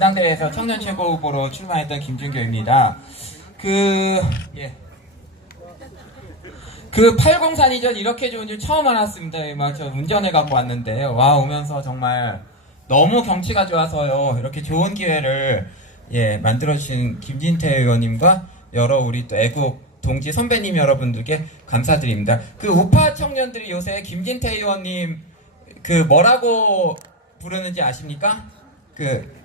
전당대회에서 청년 최고 후보로 출마했던 김준교입니다. 그, 예. 그 80산이전 이렇게 좋은 줄 처음 알았습니다. 예, 막저 운전해 갖고 왔는데 와 오면서 정말 너무 경치가 좋아서요. 이렇게 좋은 기회를 예, 만들어 주신 김진태 의원님과 여러 우리 또 애국 동지 선배님 여러분들께 감사드립니다. 그 우파 청년들이 요새 김진태 의원님 그 뭐라고 부르는지 아십니까? 그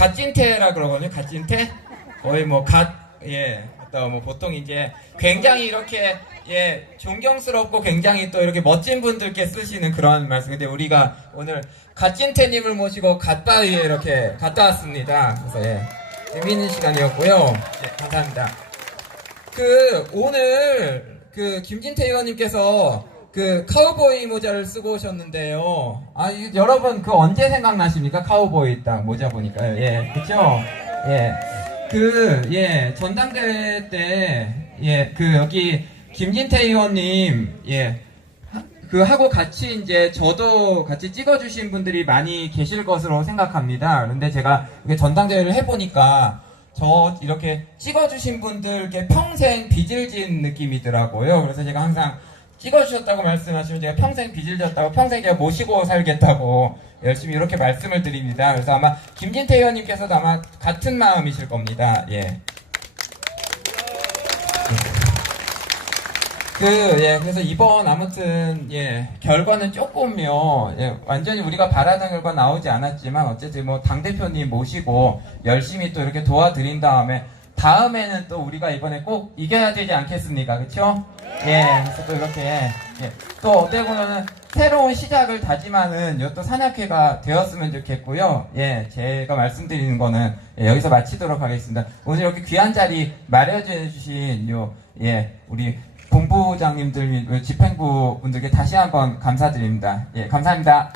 갓진태라 그러거든요. 갓진태? 거의 뭐 갓, 예. 또뭐 보통 이제 굉장히 이렇게 예 존경스럽고 굉장히 또 이렇게 멋진 분들께 쓰시는 그런 말씀. 근데 우리가 오늘 갓진태님을 모시고 갓바위에 이렇게 갔다 왔습니다. 그래서 예 재미있는 시간이었고요. 예, 감사합니다. 그 오늘 그 김진태 의원님께서 그 카우보이 모자를 쓰고 오셨는데요. 아 이- 여러분 그 언제 생각나십니까? 카우보이 딱 모자 보니까요. 예, 그렇죠? 예. 그, 예, 전당대회 때, 예, 그, 여기, 김진태 의원님, 예, 하- 그, 하고 같이 이제, 저도 같이 찍어주신 분들이 많이 계실 것으로 생각합니다. 근데 제가 전당대회를 해보니까, 저 이렇게 찍어주신 분들께 평생 빚을 진 느낌이더라고요. 그래서 제가 항상 찍어주셨다고 말씀하시면 제가 평생 빚을 졌다고 평생 제가 모시고 살겠다고 열심히 이렇게 말씀을 드립니다. 그래서 아마 김진태 의원님께서도 아마 같은 마음이실 겁니다. 예. 그, 예, 그래서 이번 아무튼, 예, 결과는 조금요, 예, 완전히 우리가 바라는 결과 나오지 않았지만, 어쨌든 뭐, 당대표님 모시고 열심히 또 이렇게 도와드린 다음에, 다음에는 또 우리가 이번에 꼭 이겨야 되지 않겠습니까? 그쵸? 예, 그래서 또 이렇게, 예, 또 어떻게 보면은 새로운 시작을 다짐하는 이또 산악회가 되었으면 좋겠고요. 예, 제가 말씀드리는 거는 예, 여기서 마치도록 하겠습니다. 오늘 이렇게 귀한 자리 마련해 주신 요, 예, 우리 본부장님들, 및 집행부 분들께 다시 한번 감사드립니다. 예, 감사합니다.